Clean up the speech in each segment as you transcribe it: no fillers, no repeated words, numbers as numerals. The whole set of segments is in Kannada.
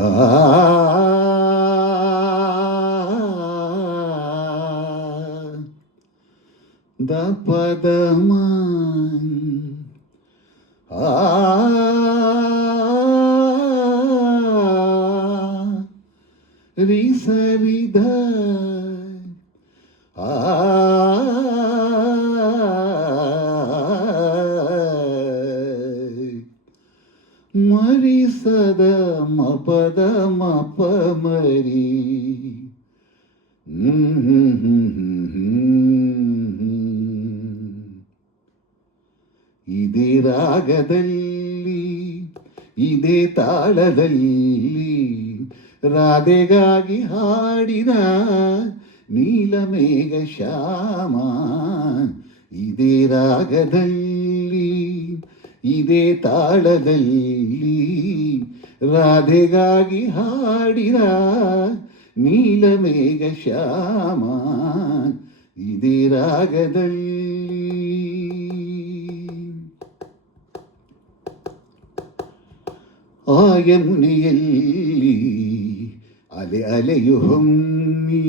ಆ ದ ಪದ ಮ ಆ ರಿ ಸರಿ ಧ ಆ ಮರಿ ಸದ ಮ ಪದ ಮ ಪ ಮರಿ ಇದೇ ರಾಗದಲ್ಲಿ ಇದೇ ತಾಳದಲ್ಲಿ ರಾಧೆಗಾಗಿ ಹಾಡಿದ ನೀಲಮೇಘ ಶ್ಯಾಮ. ಇದೇ ರಾಗದಲ್ಲಿ ಇದೇ ತಾಳದಲ್ಲಿ ರಾಧೆಗಾಗಿ ಹಾಡಿದ ನೀಲಮೇಘ ಶ್ಯಾಮ. ಇದೇ ರಾಗದಲ್ಲಿ ಆ ಯಮುನೆಯಲ್ಲಿ ಅಲೆ ಅಲೆಯು ಹೊಮ್ಮಿ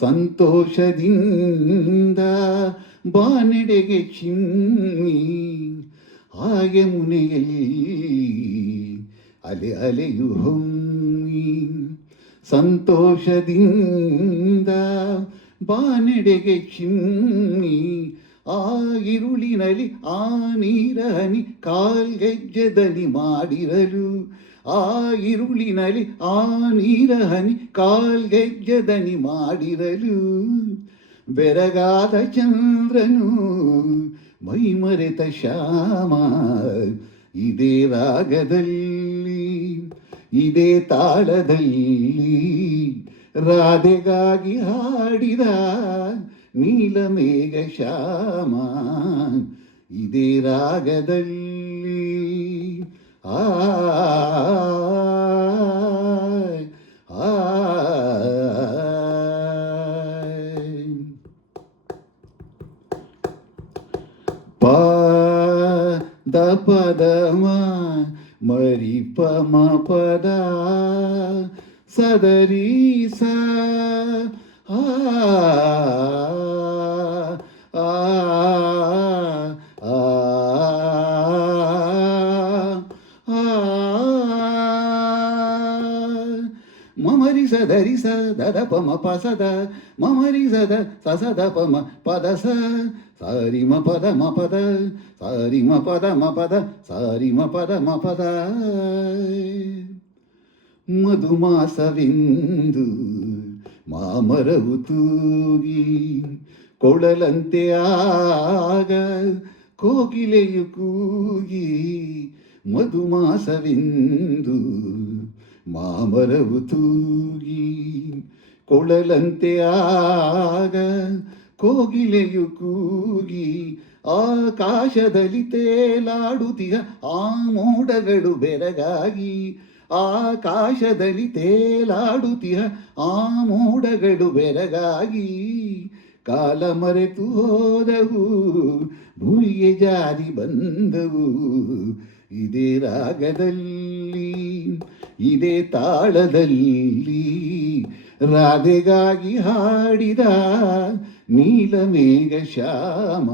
ಸಂತೋಷದಿಂದ ಬಾನೆಡೆಗೆ ಚಿಮ್ಮಿ. ಆ ಯಮುನೆಯಲ್ಲಿ ಅಲೆ ಅಲೆಯು ಹೊಮ್ಮಿ ಸಂತೋಷದಿಂದ ಬಾನೆಡೆಗೆ ಚಿಮ್ಮಿ. ಆ ಇರುಳಿನಲ್ಲಿ ಆ ನೀರ ಹನಿ ಕಾಲ್ಗೆಜ್ಜೆದನಿ ಮಾಡಿರಲು. ಆ ಇರುಳಿನಲ್ಲಿ ಆ ನೀರ ಹನಿ ಕಾಲ್ಗೆಜ್ಜೆದನಿ ಮಾಡಿರಲು. ಬೆರಗಾದ ಚಂದ್ರನು ಮೈಮರೆತ ಶ್ಯಾಮ. ಇದೇ ರಾಗದಲ್ಲಿ ಇದೇ ತಾಳದಲ್ಲಿ ರಾಧೆಗಾಗಿ ಹಾಡಿದ ನೀಲಮೇಘ ಶ್ಯಾಮ. ಇದೇ ರಾಗದಲ್ಲಿ ಆ ಪ ದ ಪದ ಮ ಮರಿ ಪ ಮ ಪದ ಸದರಿ ಸ ಆ ಮಮರಿ ಸದರಿ ಸ ದದ ಪ ಮ ಪ ಸದ ಮಮರಿ ಸದ ಸ ಸದ ಪ ಮ ಪದ ಸ ಸಾರಿ ಮ ಪದ ಮ ಪದ ಸಾರಿ ಮ ಪದ ಮ ಪದ ಸಾರಿ ಮ ಪದ ಮ ಪದ. ಮಧುಮಾಸವೆಂದು ಮಾಮರವು ತೂಗಿ ಕೊಳಲಂತೆ ಆಗ ಕೋಗಿಲೆಯು ಕೂಗಿ. ಮಧುಮಾಸವೆಂದು ಮಾಮರವು ತೂಗಿ ಕೊಳಲಂತೆ ಆಗ ಕೋಗಿಲೆಯು ಕೂಗಿ. ಆಕಾಶದಲ್ಲಿ ತೇಲಾಡುತ್ತಿಯ ಆ ಮೋಡಗಳು ಬೆರಗಾಗಿ. ಆಕಾಶದಲ್ಲಿ ತೇಲಾಡುತ್ತಿಯ ಆ ಮೋಡಗಳು ಬೆರಗಾಗಿ. ಕಾಲ ಮರೆತು ಹೋದವು ಭೂಮಿಗೆ ಜಾರಿ ಬಂದವು. ಇದೇ ರಾಗದಲ್ಲಿ ಇದೇ ತಾಳದಲ್ಲಿ ರಾಧೆಗಾಗಿ ಹಾಡಿದ ನೀಲಮೇಘ ಶ್ಯಾಮ.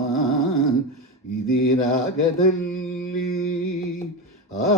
ಇದೇ ರಾಗದಲ್ಲಿ ಆ